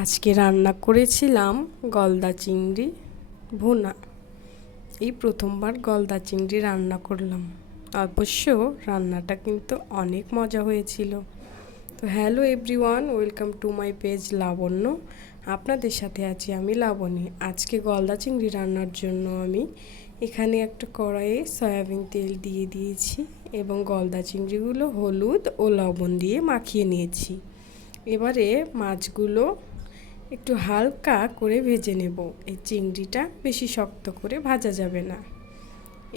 আজকে রান্না করেছিলাম গলদা চিংড়ি ভুনা। এই প্রথমবার গলদা চিংড়ি রান্না করলাম। অবশ্য রান্নাটা কিন্তু অনেক মজা হয়েছিল। তো hello everyone, welcome to my page Labanya. আপনাদের সাথে আছি আমি লাবণী। আজকে গলদা চিংড়ি রান্নার জন্য আমি এখানে একটা কড়াইয়ে সয়াবিন তেল দিয়ে দিয়েছি এবং গলদা চিংড়িগুলো হলুদ ও লবণ দিয়ে মাখিয়ে নিয়েছি। এবারে মাছগুলো একটু হালকা করে ভেজে নেব। এই চিংড়িটা বেশি শক্ত করে ভাজা যাবে না।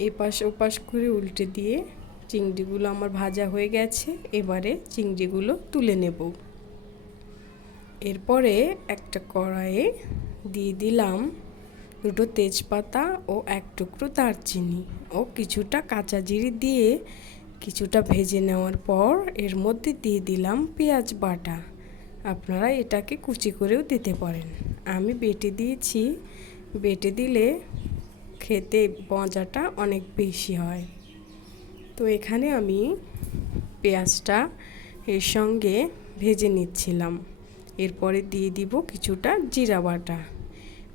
এপাশ ওপাশ করে উল্টে দিয়ে চিংড়িগুলো আমার ভাজা হয়ে গেছে। এবারে চিংড়িগুলো তুলে নেব। এরপরে একটা কড়াইয়ে দিয়ে দিলাম দুটো তেজপাতা ও এক টুকরো দারচিনি ও কিছুটা কাঁচা জিরে দিয়ে কিছুটা ভেজে নেওয়ার পর এর মধ্যে দিয়ে দিলাম পেঁয়াজ বাটা। আপনারা এটাকে কুচি করেও দিতে পারেন। আমি বেটে দিয়েছি। বেটে দিলে খেতে মজাটা অনেক বেশি হয়। তো এখানে আমি পেঁয়াজটা এর সঙ্গে ভেজে নিচ্ছিলাম। এরপরে দিয়ে দিব কিছুটা জিরা বাটা।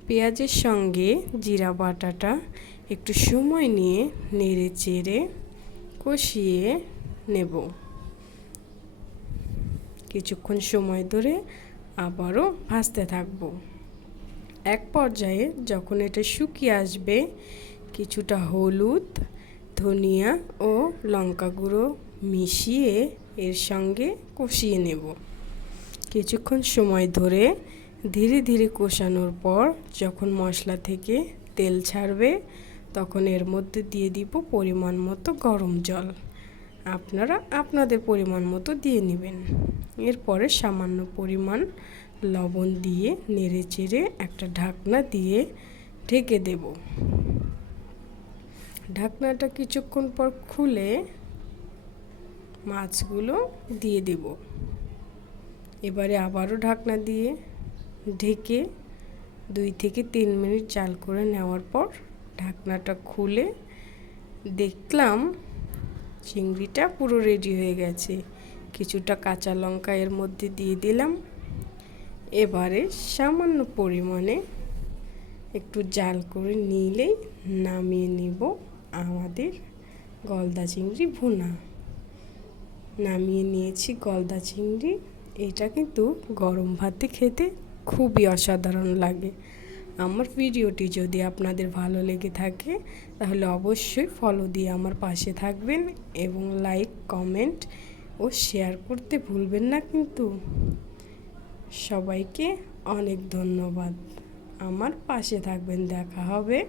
পেঁয়াজের সঙ্গে জিরা বাটাটা একটু সময় নিয়ে নেড়ে চেড়ে কষিয়ে নেব। কিছুক্ষণ সময় ধরে আবারও ভাজতে থাকবো। এক পর্যায়ে যখন এটা শুকিয়ে আসবে কিছুটা হলুদ, ধনিয়া ও লঙ্কা গুঁড়ো মিশিয়ে এর সঙ্গে কষিয়ে নেব। কিছুক্ষণ সময় ধরে ধীরে ধীরে কষানোর পর যখন মশলা থেকে তেল ছাড়বে তখন এর মধ্যে দিয়ে দিব পরিমাণ মতো গরম জল। আপনারা আপনাদের পরিমাণ মতো দিয়ে নেবেন। এরপরে সামান্য পরিমাণ লবণ দিয়ে নেড়ে চেড়ে একটা ঢাকনা দিয়ে ঢেকে দেব। ঢাকনাটা কিছুক্ষণ পর খুলে মাছগুলো দিয়ে দেব। এবারে আবারও ঢাকনা দিয়ে ঢেকে 2 থেকে 3 মিনিট জাল করে নেওয়ার পর ঢাকনাটা খুলে দেখলাম চিংড়িটা পুরো রেডি হয়ে গেছে। কিছুটা কাঁচা লঙ্কা এর মধ্যে দিয়ে দিলাম। এবারে সামান্য পরিমাণে একটু জাল করে নিলেই নামিয়ে নিব আমাদের গলদা চিংড়ি ভুনা। নামিয়ে নিয়েছি গলদা চিংড়ি। এটা কিন্তু গরম ভাতে খেতে খুবই অসাধারণ লাগে। আমার ভিডিওটি যদি আপনাদের ভালো লেগে থাকে তাহলে অবশ্যই ফলো দিয়ে আমার পাশে থাকবেন এবং লাইক, কমেন্ট ও শেয়ার করতে ভুলবেন না কিন্তু। সবাইকে অনেক ধন্যবাদ। আমার পাশে থাকবেন। দেখা হবে।